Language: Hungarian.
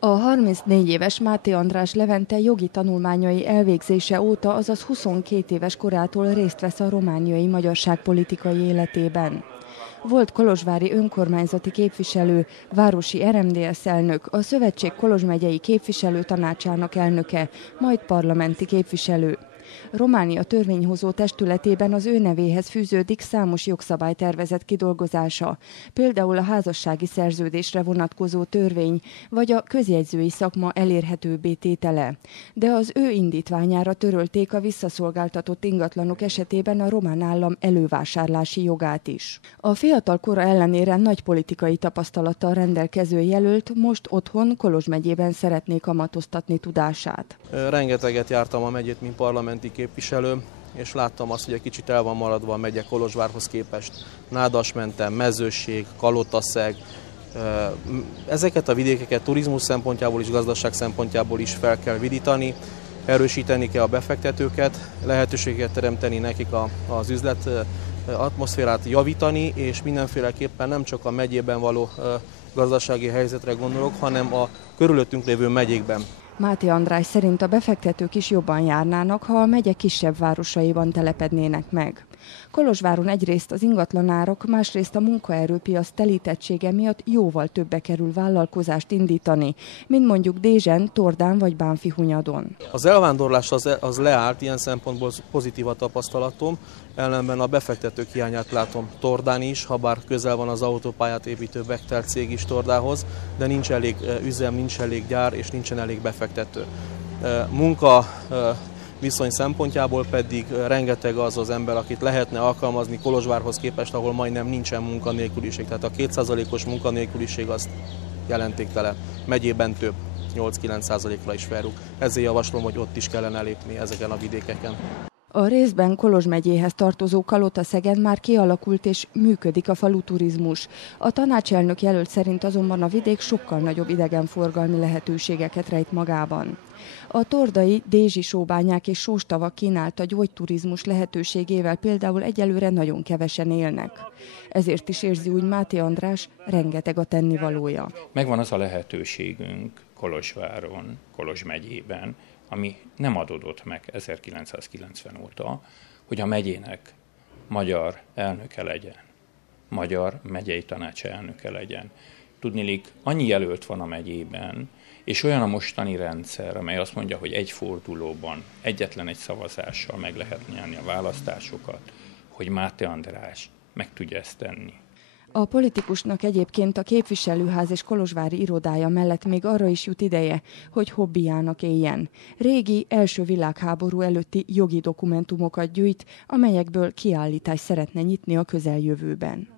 A 34 éves Máté András Levente jogi tanulmányai elvégzése óta, azaz 22 éves korától részt vesz a romániai magyarság politikai életében. Volt kolozsvári önkormányzati képviselő, városi RMDSZ elnök, a Szövetség Kolozs megyei képviselőtanácsának elnöke, majd parlamenti képviselő. Románia törvényhozó testületében az ő nevéhez fűződik számos jogszabálytervezet kidolgozása, például a házassági szerződésre vonatkozó törvény, vagy a közjegyzői szakma elérhetőbbé tétele. De az ő indítványára törölték a visszaszolgáltatott ingatlanok esetében a román állam elővásárlási jogát is. A fiatal kora ellenére nagy politikai tapasztalattal rendelkező jelölt most otthon Kolozs megyében szeretné kamatoztatni tudását. Rengeteget jártam a megyét, mint parlamenti képviselő, és láttam azt, hogy egy kicsit el van maradva a megye Kolozsvárhoz képest. Nádas mentem, Mezőség, Kalotaszeg. Ezeket a vidékeket turizmus szempontjából és gazdaság szempontjából is fel kell vidítani, erősíteni kell a befektetőket, lehetőséget teremteni nekik az üzlet atmoszférát javítani, és mindenféleképpen nem csak a megyében való gazdasági helyzetre gondolok, hanem a körülöttünk lévő megyékben. Máté András szerint a befektetők is jobban járnának, ha a megye kisebb városaiban telepednének meg. Kolozsváron egyrészt az ingatlanárak, másrészt a munkaerőpiac telítettsége miatt jóval többe kerül vállalkozást indítani, mint mondjuk Dézsen, Tordán vagy Bánffyhunyadon. Az elvándorlás az leállt, ilyen szempontból pozitív a tapasztalatom, ellenben a befektetők hiányát látom Tordán is, habár közel van az autópályát építő Bechtel cég is Tordához, de nincs elég üzem, nincs elég gyár és nincsen elég befektető. Munka viszony szempontjából pedig rengeteg az ember, akit lehetne alkalmazni Kolozsvárhoz képest, ahol majdnem nincsen munkanélküliség. Tehát a 2%-os munkanélküliség az jelentéktelen. Megyében több, 8-9%-ra is felrúg. Ezért javaslom, hogy ott is kellene lépni ezeken a vidékeken. A részben Kolozs megyéhez tartozó Kalotaszegen már kialakult és működik a faluturizmus. A tanácselnök jelölt szerint azonban a vidék sokkal nagyobb idegenforgalmi lehetőségeket rejt magában. A tordai, dézsi sóbányák és sóstavak kínálta gyógyturizmus lehetőségével például egyelőre nagyon kevesen élnek. Ezért is érzi úgy Máté András, rengeteg a tennivalója. Megvan az a lehetőségünk Kolozsváron, Kolozs megyében, ami nem adódott meg 1990 óta, hogy a megyének magyar elnöke legyen, magyar megyei tanács elnöke legyen. Tudniillik, annyi jelölt van a megyében, és olyan a mostani rendszer, amely azt mondja, hogy egy fordulóban, egyetlen egy szavazással meg lehet nyerni a választásokat, hogy Máté András meg tudja ezt tenni. A politikusnak egyébként a képviselőház és kolozsvári irodája mellett még arra is jut ideje, hogy hobbijának éljen. Régi, első világháború előtti jogi dokumentumokat gyűjt, amelyekből kiállítást szeretne nyitni a közeljövőben.